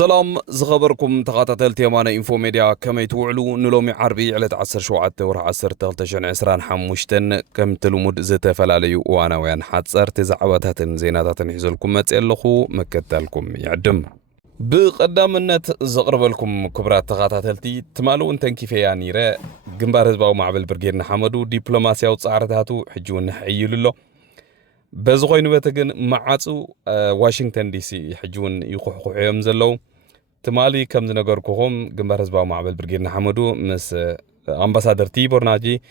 سلام زخبركم تقاطعتل تيمانا إنفو ميديا كما يتوعلو نلومي عربي على 10 ورح 10 حموشتن كم تلمود زتا فلاليو وانا وين حاتسر تزعواتاتن زيناتاتن يحزلكم متسألخو مكتالكم يعدم بقدامنت زقربلكم كبرات تقاطعتلتي تمالو انتن كيفيا نيرا جنبار هزباو معبل برجيرنا حمدو دبلوماسيا وتصعرتاتو حجون نحيلو له بزغوين بتجن معاتو واشنطن دي سي يحجون يقحقوا يوم زلوا تمالي كم زنقركم جنبار هزباو معبل برجيرنا حمدو مس أمباسادر تيبور ناجي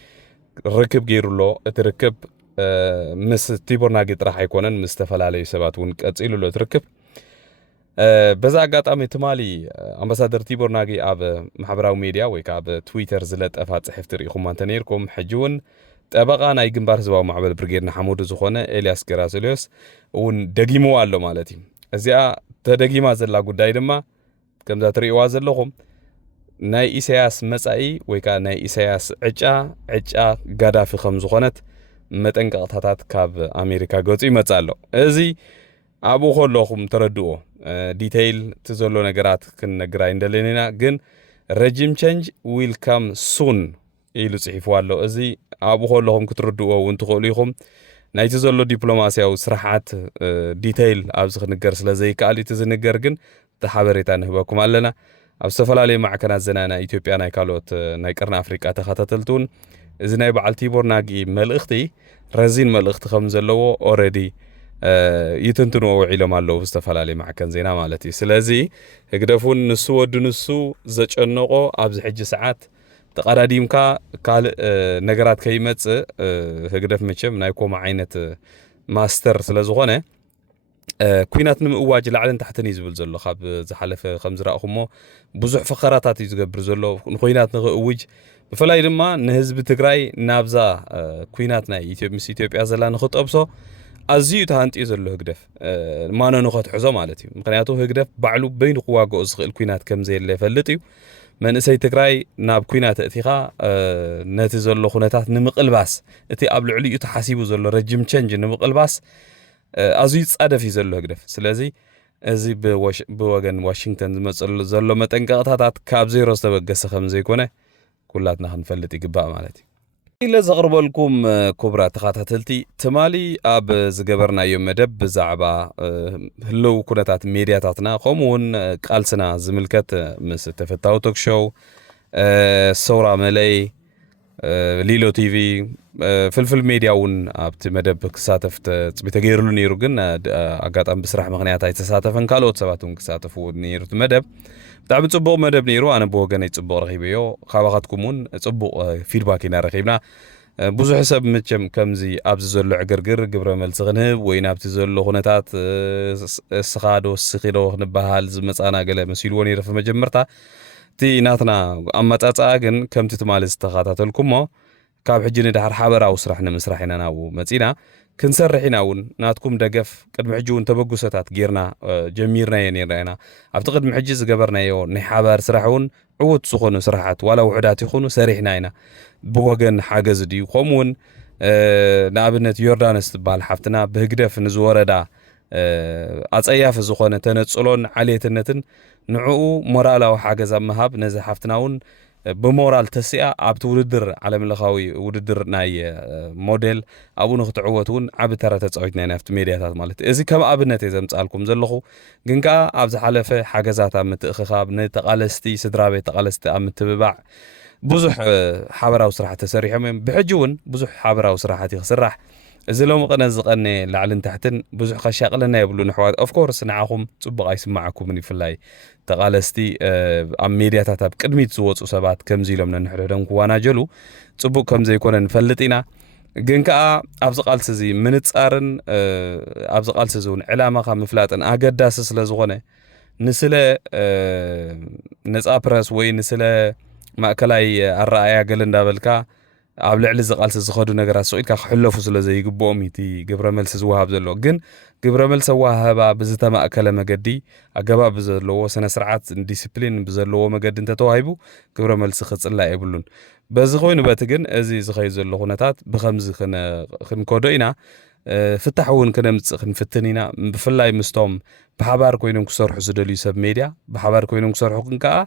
ركب جيرلو تركب مس تيبور ناجي راح يكونن مستفل عليه سباتون كتسيلو له تركب بزا قاطعمي تمالي أمباسادر تيبور ناجي أب محبراو ميديا ويك أب تويتر زلت أفات صحفتر يخو مانتنيركم حجون تابقا ناي جنبار هزباو معبل برجيرنا حمودو زخونه إلياس كراسليوس ون دقيمو والو مالتي أزياء تدقيما زلا قداي دما كم ذات رئيوا زلوهم ناي إسياس مسائي ويكا ناي إسياس عجا قادا في خمزخونت متنك أطهاتات كاب أمريكا قوتي متسالو أزي أبو خلوهم تردوه ديتيل تزولو نقرات كن نقرأين دلينينا جن regime change will come soon إيلو صحيفوا له أزي أبو خلهم كتردوا وانتقوليهم نايتزولو دبلوماسيا وسرحات ديتيل أبزخ نقرس لزي كالي تزنقر جن تحابريتان هباكم علنا أبسفل علي معكنا زنانا إثيوبيا نايكالوت نايكرنا أفريقيا تخاتتلتون إذا نايب على تيبور ناقي ملأختي رزين ملأخت خمزلو already يتنتنو وعيلم الله بستفل علي معكن زينا مالتي سلازي هقدفون نسو ودنسو زج النقو أبز حج ساعات تقراديمكا قال نغرات كيمت هقدف مچم نايكوم عينت ماستر سلازغونه كوينات نمواج لعلن تحتني زبل زلو خاب زحلف خمس راخمو بزح فقراتات يزغبر زلو كوينات نغوج بفلاي دما نحزب تግራይ ናብዛ ኩናት ናይ ኢትዮጵያ ዘላ ንኽጠብሶ ኣዝዩ ተሃንጢ ዘሎ ህግደፍ ማነ ንኽትሕዞ ማለት እዩ ምክንያቱ ህግደፍ ባዕሉ በይኑ ክዋግኦ ዝኽእል ኩናት ከም ዘየለ ይፈልጥ እዩ መንእሰይ ትግራይ ናብ ኩናት እቲኻ ነቲ ዘሎ ኩነታት ንምቕልባስ እቲ ኣብ ልዕሊኡ ተሓሲቡ ዘሎ ረጅም ቸንጅ ንምቕልባስ ኣዝዩ ጻደፍ እዩ ዘሎ ህግደፍ ስለዚ እዚ ብወገን ዋሽንግተን ዝመጽል ዘሎ መጠንቀቕታታት ካብ ዜሮ ዝተበገሰ ከም ዘይኮነ كلاتنا خنفلت يقبع مالتي إلا زغربلكم كبرى تخاتلتي تمالي أب زجبرنا يوم مدب زعبا هلو كنتات ميدياتنا قومون قالسنا زملكت مس تفتاو توك شو صورة ملاي ليلو تي في فلفل ميديا ون أبت مدب كساتفت بتغيرلو نيرو جن أقعد أم بسرح مغنيات تساتفن كالوت سباتون كساتفو نيرو مدب تعب تصبغ مدب نيرو أنا بوجن يتصبغ رخيبيو خواقاتكمون تصبغ فيدباك ينا رخيبنا بوزو حسب متشم كمزي أبز زلو عقرقر قبر ملس غنب وين أبت زلو غنتات السخادو السخيرو نبهال زمتانا قلا مسيلوني رف مجمرتا تي ناتنا أما تاتاقن كم تتمال استخاتات الكمو كاب حجيني دحر حابر أو سرحنا مسرحنا ناو متينا كنسرحنا ون ناتكم دقف قد محجون تبقوستات جيرنا جميرنا ينيرنا أعتقد محجز قبرنا يو نحابر سرحون عود سخونو سرحات ولا وحدات يخونو سريحنا هنا بوغن حاجز دي قومون نابنت يوردانس تبال حفتنا بهقدف نزوره دا أصياف زخونة تنتصلون عليه النتن نعو مرالا وحاجز مهاب نزح حفتناون بمورال تسيئة عبت وددر على ملخاوي وددر ناي موديل أبو نختعوتون عبترة تسعودنا نفت ميدياتات مالت إذا كم أبنت إذا متسألكم زلخو جنكا أبز حلفة حاجزات عم تأخخاب نتقالستي سدرابي تقالستي عم تببع بزح حبرة وسرحة تسريح من بحجون بزح حبرة وسرحة تخسرح إذا لو مقنزقني لعلن تحتن بزح خشاق لنا يبلون حواد أوف كورس نعاهم تبغى يسمعكم مني في الله تقالستي أم ميدياتات بقدمي تصوت وسبات كم زي لمن نحردهم كوانا جلو تبغى كم زي يكون نفلتينا جنكا أبزقال سزي من تصارن أبزقال سزون علامة خام فلاتن أجد داسس لزغنة نسلة نسأبرس وين نسلة مأكلاي الرأي قلنا دابلكا عبل على زقال سزخدو نجارات سويت كحلفوا سلزي يجيبوا ميتي قبر مل سزوها بزلوا جن قبر مل سواها بزتا ما أكل مجدي أجابا بزلوا سنة سرعات ديسيبلين بزلوا مجد أنت توهيبو قبر مل سخص الله يبلون بزخوين باتجن أزي زخيز اللغونات بخمس خن كودينا ፍታሕውን ከነምጽእ ክንፍትኒና ብፍላይ ምስቶም ብሓባር ኮይኖም ክሰርሑ ዝደልዩ ሰብ ሜድያ ብሓባር ኮይኖም ክሰርሑ ክንከዓ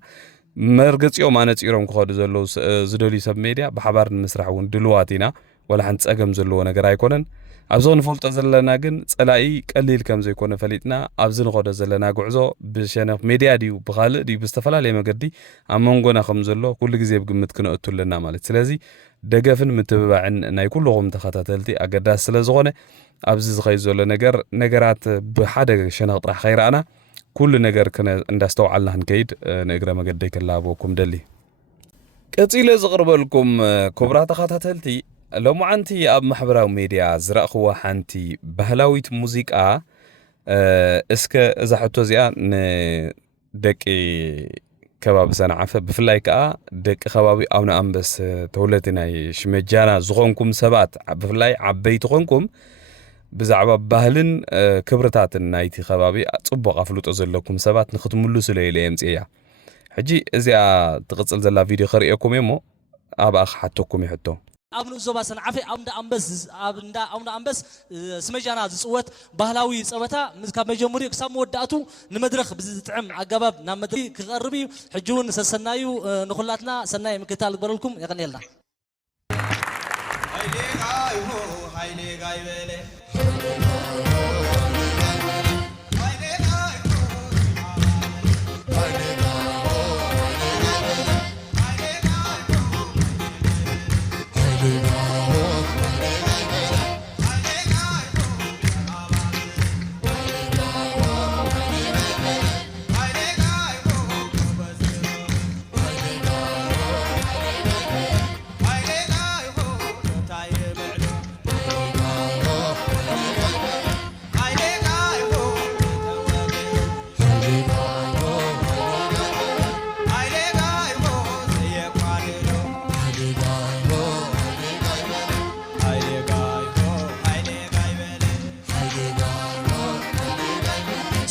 መርገጺኦም ኣነጺሮም ክኸዱ ዘለዉ ዝደልዩ ሰብ ሜድያ ብሓባር ንምስራሕ እውን ድልዋት ኢና ወላ ሓንቲ ጸገም ዘለዎ ነገር ኣይኮነን ኣብዚ ንፈልጦ ዘለና ግን ጸላኢ ቀሊል ከም ዘይኮነ ፈሊጥና ኣብዚ ንኸዶ ዘለና ጉዕዞ ብሸነኽ ሜድያ ድዩ ብኻልእ ድዩ ብዝተፈላለየ መገዲ ኣብ መንጎና ከም ዘሎ ኩሉ ግዜ ብግምት ክንእቱ ኣለና ማለት ስለዚ ደገፍን ምትብባዕን ናይ ኩልኹም ተኸታተልቲ ኣገዳሲ ስለ ዝኾነ ኣብዚ ዝኸይድ ዘሎ ነገራት ብሓደ ሸነኽ ጥራሕ ኸይረኣና ኩሉ ነገር እንዳስተውዓልና ክንከይድ ንእግረ መገደይ ከላብወኩም ደሊ ቀፂለ ዝቕርበልኩም ክቡራ ተኸታተልቲ ሎሙዓንቲ ኣብ ማሕበራዊ ሚድያ ዝረእኽዋ ሓንቲ ባህላዊት ሙዚቃ እስከ እዛ ሕቶ እዚኣ ንደቂ ከባቢ ሰንዓፈ ብፍላይ ከዓ ደቂ ከባቢ ኣብነ ኣንበስ ተወለቲ ናይ ሽመጃና ዝኾንኩም ሰባት ብፍላይ ዓበይቲ ኾንኩም ብዛዕባ ባህልን ክብርታትን ናይቲ ከባቢ ጽቡቕ ኣፍልጦ ዘለኩም ሰባት ንኽትምሉሱ ለይለ የምጽእያ ሕጂ እዚኣ ትቕጽል ዘላ ቪድዮ ኸርእየኩም እሞ ኣብኣ ክሓተኩም ይሕቶ ኣብኑ ዞባ ሰንዓፈ ኣብንዳ ኣንበስ ስመጃና ዝጽወት ባህላዊ ጸወታ ካብ መጀመሪኡ ክሳብ መወዳእቱ ንመድረኽ ብዝጥዕም ኣገባብ ናብ መድረኽ ክቐርብ እዩ ሕጂ እውን ሰሰናዩ ንኹላትና ሰናይ ምክትታል ግበረልኩም ይቕኒልና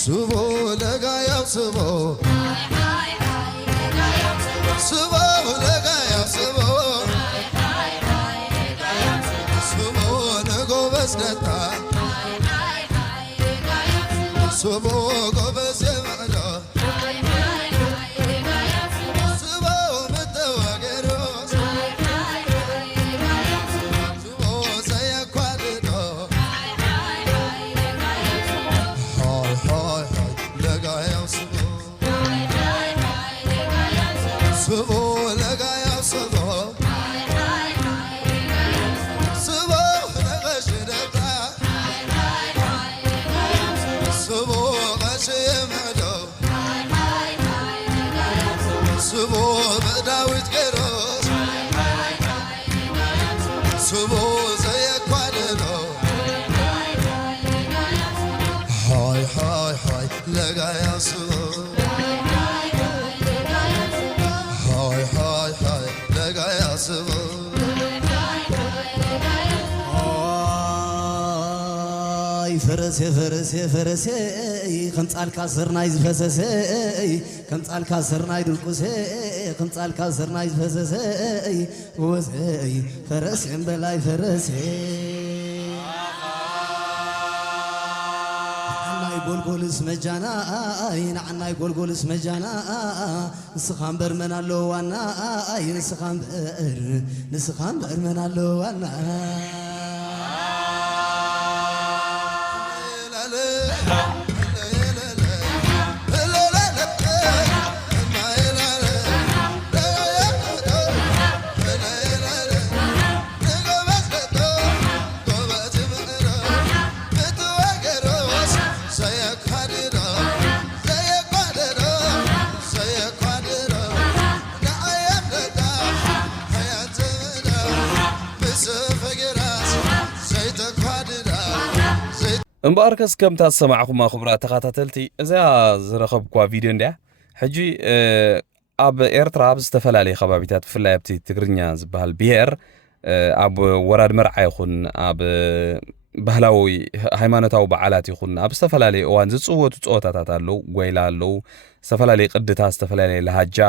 Subo lega yap subo, subo lega yap subo, subo nego besneta, subo go besemalo, subo metawagero, subo saya kwado. Subo lega ya subo, subo lega shirata, subo gashemado, subo bedawit geros, subo zayakwadelo, hi hi hi lega ya subo. فرسي فرسي فرسي خمسال كسر نايز فسسي خمسال كسر نايد القسي خمسال كسر نايز فسسي وسي فرسي بلاي فرسي يقول اسم جانا ينعنا يقول اسم جانا نسخان برمنا له وانا نسخان برمنا له وانا እምበኣርከስ ከምታ ሰማዕኹማ ኽቡራት ተኸታተልቲ እዛ ዝረኸብኳ ቪድዮ እንድያ ሕጂ ኣብ ኤርትራ ኣብ ዝተፈላለየ ከባቢታት ብፍላይ ኣብቲ ትግርኛ ዝበሃል ብሄር ኣብ ወራድ መርዓ ይኹን ኣብ ባህላዊ ሃይማኖታዊ በዓላት ይኹን ኣብ ዝተፈላለየ እዋን ዝፅወቱ ፀወታታት ኣለዉ ጎይላ ኣለዉ ዝተፈላለየ ቅድታት ዝተፈላለየ ለሃጃ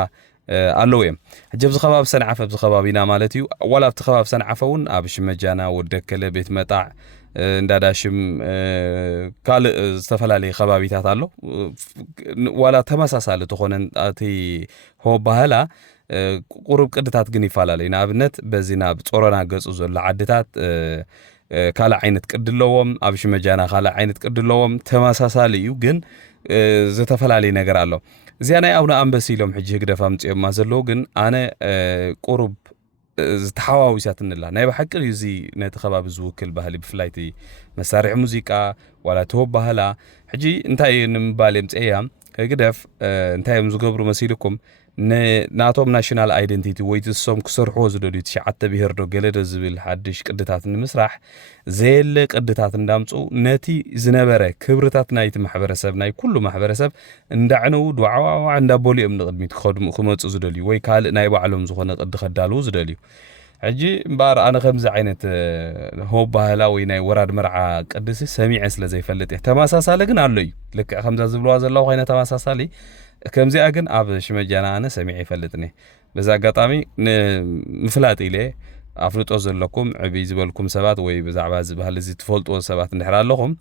ኣለዉ እዮም ሕጂ ኣብዚ ከባቢ ሰንዓፈ ኣብዚ ከባቢና ማለት እዩ ዋላ ኣብቲ ከባቢ ሰንዓፈ እውን ኣብ ሽመጃና ወደከለ ቤት መጣዕ እንዳዳሽም ካልእ ዝተፈላለዩ ከባቢታት ኣሎ ዋላ ተመሳሳሊ ተኾነ እቲ ሆ ባህላ ቁሩብ ቅድታት ግን ይፈላለዩ ንኣብነት በዚ ናብ ጾረና ገጹ ዘሎ ዓድታት ካልእ ዓይነት ቅዲ ኣለዎም ኣብ ሽመጃና ካልእ ዓይነት ቅዲ ኣለዎም ተመሳሳሊ እዩ ግን ዝተፈላለዩ ነገር ኣሎ እዚኣ ናይ ኣቡነ ኣንበሲ ኢሎም ሕጂ ህግደፍ ኣምፂኦማ ዘለዉ ግን ኣነ ቁሩብ ዝተሓዋዊሳት ንላ ናይ ብሓቂ እዩ እዚ ነቲ ከባቢ ዝውክል ባህሊ ብፍላይቲ መሳርሒ ሙዚቃ ዋላ ተወ ባህላ ሕጂ እንታይ ንምባል የምፅያ ህግደፍ እንታይ እዮም ዝገብሩ መሲልኩም ናቶም ናሽናል አይደንቲቲ ወይ ትሶም ክሰርሕዎ ዝደልዩ ትሽዓተ ብሄር ዶ ገለ ዶ ዝብል ሓድሽ ቅድታት ንምስራሕ ዘየለ ቅድታት እንዳምፁ ነቲ ዝነበረ ክብርታት ናይቲ ማሕበረሰብ ናይ ኩሉ ማሕበረሰብ እንዳዕነው ዱዓዋ እንዳቦሊኦም ንቅድሚት ክመፁ ዝደልዩ ወይ ካልእ ናይ ባዕሎም ዝኾነ ቅዲ ከዳልዉ ዝደልዩ ሕጂ እምበር ኣነ ከምዚ ዓይነት ሆ ባህላ ወይ ናይ ወራድ መርዓ ቅድሲ ሰሚዐ ስለ ዘይፈልጥ ተመሳሳሊ ግን ኣሎ እዩ ልክዕ ከምዛ ዝብልዋ ዘለዉ ኮይነ ተመሳሳሊ ከምዚኣ ግን ኣብ ሽመጃና ኣነ ሰሚዐ ይፈልጥኒ በዛ ኣጋጣሚ ምፍላጥ ኢለ ኣፍልጦ ዘለኩም ዕብይ ዝበልኩም ሰባት ወይ ብዛዕባ እዚ ባህሊ እዚ ትፈልጥዎ ሰባት እንድሕር ኣለኹም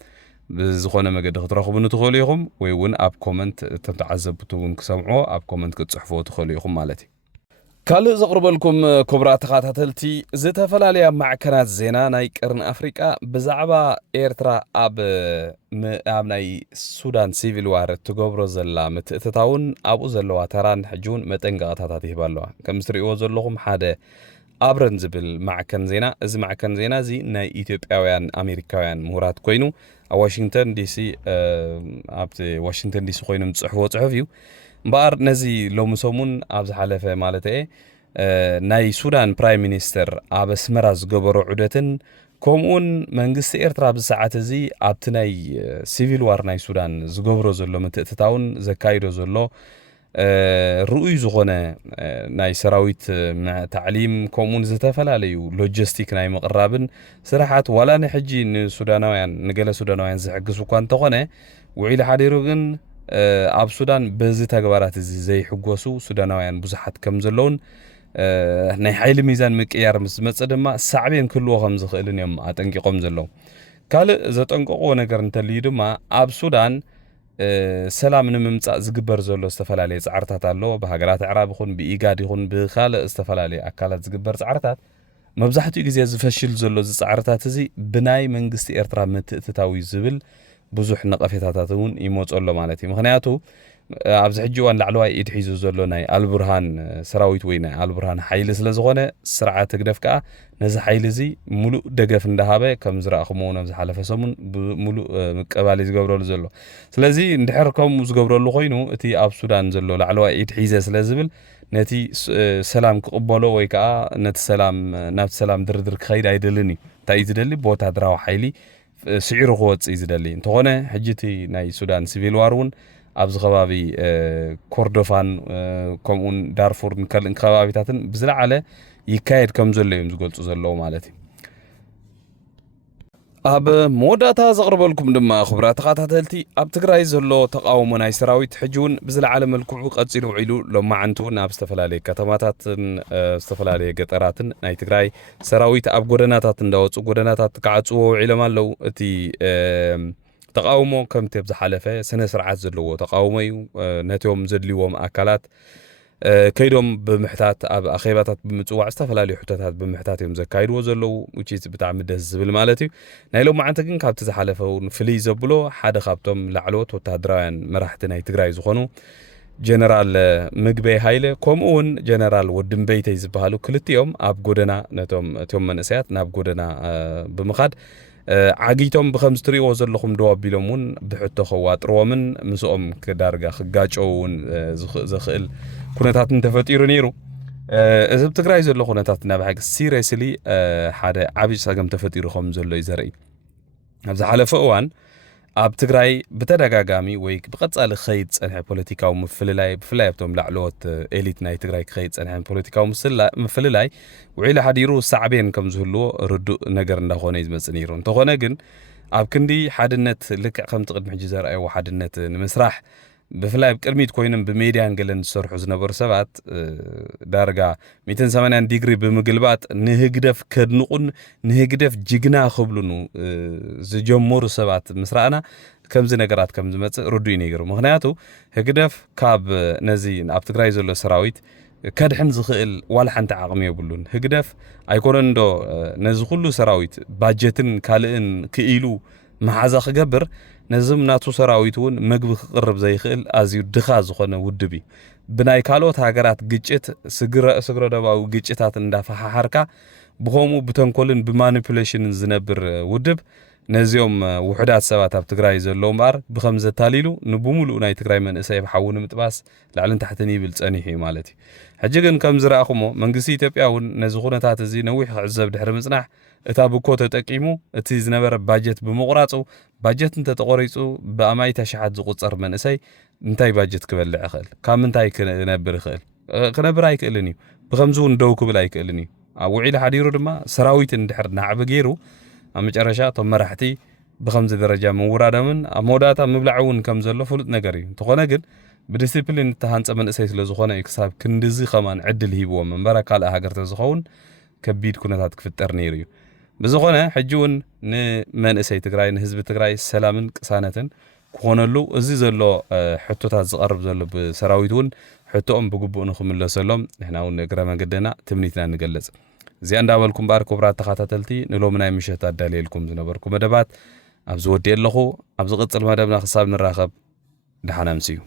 ብዝኾነ መገዲ ክትረኽቡን ትኽእሉ ኢኹም ወይ እውን ኣብ ኮመንት እቶም ተዓዘብቱ እውን ክሰምዕዎ ኣብ ኮመንት ክትፅሕፍዎ ትኽእሉ ኢኹም ማለት እዩ ካልእ ዘቕርበልኩም ክቡራት ተኸታተልቲ ዝተፈላለያ ማዕከናት ዜና ናይ ቀርን ኣፍሪቃ ብዛዕባ ኤርትራ ኣብ ናይ ሱዳን ሲቪል ዋር ትገብሮ ዘላ ምትእትታውን ኣብኡ ዘለዋ ተራን ሕጂውን መጠንቀቕታታት ይህባ ኣለዋ ከም ትሪእዎ ዘለኹም ሓደ ኣብረን ዝብል ማዕከን ዜና እዚ ማዕከን ዜና እዚ ናይ ኢትዮጵያውያን ኣሜሪካውያን ምሁራት ኮይኑ ኣብ ዋሽንግተን ዲሲ ኣብቲ ዋሽንግተን ዲሲ ኮይኖም ዝፅሕፍዎ ፅሑፍ እዩ እምበር ነዚ ሎሚ ሰሙን ኣብ ዝሓለፈ ማለት ናይ ሱዳን ፕራይም ሚኒስተር ኣብ ኣስመራ ዝገበሮ ዑደትን ከምኡውን መንግስቲ ኤርትራ ብሰዓት እዚ ኣብቲ ናይ ሲቪል ዋር ናይ ሱዳን ዝገብሮ ዘሎ ምትእትታውን ዘካይዶ ዘሎ ርኡይ ዝኾነ ናይ ሰራዊት ታዕሊም ከምኡውን ዝተፈላለዩ ሎጂስቲክ ናይ ምቕራብን ስራሓት ዋላ ንሕጂ ንሱዳናውያን ንገለ ሱዳናውያን ዝሕግዝ እኳ እንተኾነ ውዒሉ ሓዲሩ ግን ኣብ ሱዳን በዚ ተግባራት እዚ ዘይሕጎሱ ሱዳናውያን ብዙሓት ከም ዘለውን ናይ ሓይሊ ሚዛን ምቅያር ምስ መፅእ ድማ ሳዕቤን ክህልዎ ከም ዝኽእልን እዮም ኣጠንቂቖም ዘለዉ ካልእ ዘጠንቀቕዎ ነገር እንተልዩ ድማ ኣብ ሱዳን ሰላም ንምምፃእ ዝግበር ዘሎ ዝተፈላለየ ፃዕርታት ኣሎ ብሃገራት ዕራብ ይኹን ብኢጋድ ይኹን ብካልእ ዝተፈላለየ ኣካላት ዝግበር ፃዕርታት መብዛሕትኡ ግዜ ዝፈሽል ዘሎ እዚ ፃዕርታት እዚ ብናይ መንግስቲ ኤርትራ ምትእትታዊ ዝብል ብዙሕ ነቐፌታታት እውን ይመፁ ኣሎ ማለት እዩ ምክንያቱ ኣብዚ ሕጂ እዋን ላዕለዋይ ኢድ ሒዙ ዘሎ ናይ ኣልቡርሃን ሰራዊት ወይ ናይ ኣልቡርሃን ሓይሊ ስለ ዝኾነ ስርዓት ህግደፍ ከዓ ነዚ ሓይሊ እዚ ሙሉእ ደገፍ እንዳሃበ ከም ዝረኣኹሞ እውን ኣብ ዝሓለፈ ሰሙን ሙሉእ ምቅባል ዝገብረሉ ዘሎ ስለዚ እንድሕር ከምኡ ዝገብረሉ ኮይኑ እቲ ኣብ ሱዳን ዘሎ ላዕለዋይ ኢድ ሒዘ ስለ ዝብል ነቲ ሰላም ክቕበሎ ወይ ከዓ ነቲ ሰላም ናብቲ ሰላም ድርድር ክኸይድ ኣይደልን እዩ እንታይ እዩ ዝደሊ ብወታደራዊ ሓይሊ ስዒሩ ክወፅእ ዝደሊ እንተኾነ ሕጂቲ ናይ ሱዳን ሲቪል ዋር እውን ኣብዚ ከባቢ ኮርዶፋን ከምኡውን ዳርፉርን ካልእ ከባቢታትን ብዝለዓለ ይካየድ ከም ዘሎ እዮም ዝገልጹ ዘለዉ ማለት እዩ ኣብ መወዳእታ ዘቕርበልኩም ድማ ክቡራት ተኸታተልቲ ኣብ ትግራይ ዘሎ ተቃውሞ ናይ ሰራዊት ሕጂ እውን ብዝለዓለ መልክዑ ቀፂሉ ውዒሉ ሎማዓንቲ እውን ኣብ ዝተፈላለየ ከተማታትን ዝተፈላለየ ገጠራትን ናይ ትግራይ ሰራዊት ኣብ ጎደናታት እንዳወፁ ጎደናታት ክዓፅዎ ውዒሎም ኣለው እቲ ተቃውሞ ከምቲ ኣብ ዝሓለፈ ስነ ስርዓት ዘለዎ ተቃውሞ እዩ ነቶም ዘድልይዎም ኣካላት ከይዶም ብምሕታት ኣብ ኣኼባታት ብምፅዋዕ ዝተፈላለዩ ሕቶታት ብምሕታት እዮም ዘካይድዎ ዘለዉ ውጪት ብጣዕሚ ደስ ዝብል ማለት እዩ ናይ ሎማዓንቲ ግን ካብቲ ዝሓለፈ ፍልይ ዘብሎ ሓደ ካብቶም ላዕለዎት ወታደራውያን መራሕቲ ናይ ትግራይ ዝኾኑ ጀነራል ምግበይ ሃይለ ከምኡውን ጀነራል ወድንበይተይ ዝበሃሉ ክልቲኦም ኣብ ጎደና ነቶም መንእሰያት ናብ ጎደና ብምኻድ ዓጊቶም ብከም ዝትሪእዎ ዘለኹም ዶ ኣቢሎም እውን ብሕቶ ከዋጥርዎምን ምስኦም ክዳርጋ ክጋጨውን ዝኽእል ኩነታትን ተፈጢሩ ነይሩ እዚ ኣብ ትግራይ ዘሎ ኩነታት ናብ ሓቂ ሲሪየስሊ ሓደ ዓብይ ፀገም ተፈጢሩ ከም ዘሎ እዩ ዘርኢ ኣብ ዝሓለፈ እዋን ኣብ ትግራይ ብተደጋጋሚ ወይ ብቐጻሊ ክኸይድ ፀንሐ ፖለቲካዊ ምፍልላይ ብፍላይ ኣብቶም ላዕለዎት ኤሊት ናይ ትግራይ ክኸይድ ፀንሐ ፖለቲካዊ ምፍልላይ ውዒሉ ሓዲሩ ሳዕቤን ከም ዝህልዎ ርዱእ ነገር እንዳኾነ እዩ ዝመፅእ ነይሩ እንተኾነ ግን ኣብ ክንዲ ሓድነት ልክዕ ከምቲ ቅድሚ ሕጂ ዘርአየዎ ሓድነት ንምስራሕ ብፍላይ ቅድሚት ኮይኖም ብሜድያን ገለን ዝሰርሑ ዝነበሩ ሰባት ዳርጋ 180 ዲግሪ ብምግልባጥ ንህግደፍ ከድንቁን ንህግደፍ ጅግና ክብሉኑ ዝጀመሩ ሰባት ምስራእና ከምዚ ነገራት ከም ዝመጽእ ርዱይ ነይሩ ምክንያቱ ህግደፍ ካብ ነዚ ኣብ ትግራይ ዘሎ ሰራዊት ከድሕን ዝኽእል ዋላ ሓንቲ ዓቕሚ የብሉን ህግደፍ ኣይኮነን ዶ ነዚ ኩሉ ሰራዊት ባጀትን ካልእን ክኢሉ መሓዛ ክገብር ነዝም ናቱ ሰራዊት እውን መግቢ ክቅርብ ዘይኽእል ኣዝዩ ድኻ ዝኾነ ውድብ እዩ ብናይ ካልኦት ሃገራት ግጭት ስግረ ደባዊ ግጭታት እንዳፈሓሓርካ ብኸሙ ብተንኮልን ብማኒፑሌሽንን ዝነብር ውድብ ነዚኦም ውሕዳት ሰባት ኣብ ትግራይ ዘለዉ እምበር ብኸም ዘታሊሉ ንብሙሉእ ናይ ትግራይ መንእሰይ ብሓውን ምጥባስ ላዕልን ታሕትን ይብል ጸኒሑ እዩ ማለት እዩ ሕጂ ግን ከም ዝረኣኹሞ መንግስቲ ኢትዮጵያ እውን ነዚ ኩነታት እዚ ነዊሕ ክዕዘብ ድሕሪ ምጽናሕ እታ ብኮ ተጠቂሙ እቲ ዝነበረ ባጀት ብምቑራጹ ባጀት እንተተቆሪጹ ብኣማይተ ሸሓት ዝቁጸር መንእሰይ እንታይ ባጀት ክበልዕ ይኽእል ካብ ምንታይ ክነብር ይኽእል ክነብር ኣይክእልን እዩ ብኸምዚ እውን ደው ክብል ኣይክእልን እዩ ኣብ ውዒሉ ሓዲሩ ድማ ሰራዊት እንድሕር ናዕቢ ገይሩ ኣብ መጨረሻ እቶም መራሕቲ ብኸምዚ ደረጃ ምውራዶምን ኣብ መወዳእታ ምብላዕ እውን ከም ዘሎ ፍሉጥ ነገር እዩ እንተኾነ ግን ብዲሲፕሊን እተሃንፀ መንእሰይ ስለ ዝኾነ እዩ ክሳብ ክንድዚ ኸማን ዕድል ሂብዎም እምበረ ካልእ ሃገር ተዝኸውን ከቢድ ኩነታት ክፍጠር ነይሩ እዩ ብዝኾነ ሕጂ እውን ንመንእሰይ ትግራይ ንህዝቢ ትግራይ ሰላምን ቅሳነትን ክኾነሉ እዚ ዘሎ ሕቶታት ዝቐርብ ዘሎ ብሰራዊት እውን ሕቶኦም ብግቡእ ንኽምለሰሎም ንሕና እውን እግረ መንገድና ትምኒትና ንገለጽ እዚኣ እንዳበልኩም ባር ክቡራት ተኸታተልቲ ንሎም ናይ ምሸት ኣዳልየልኩም ዝነበርኩ መደባት ኣብ ዝወድእ ኣለኹ ኣብ ዝቕጽል መደብና ክሳብ ንራኸብ ደሓና ምስዩ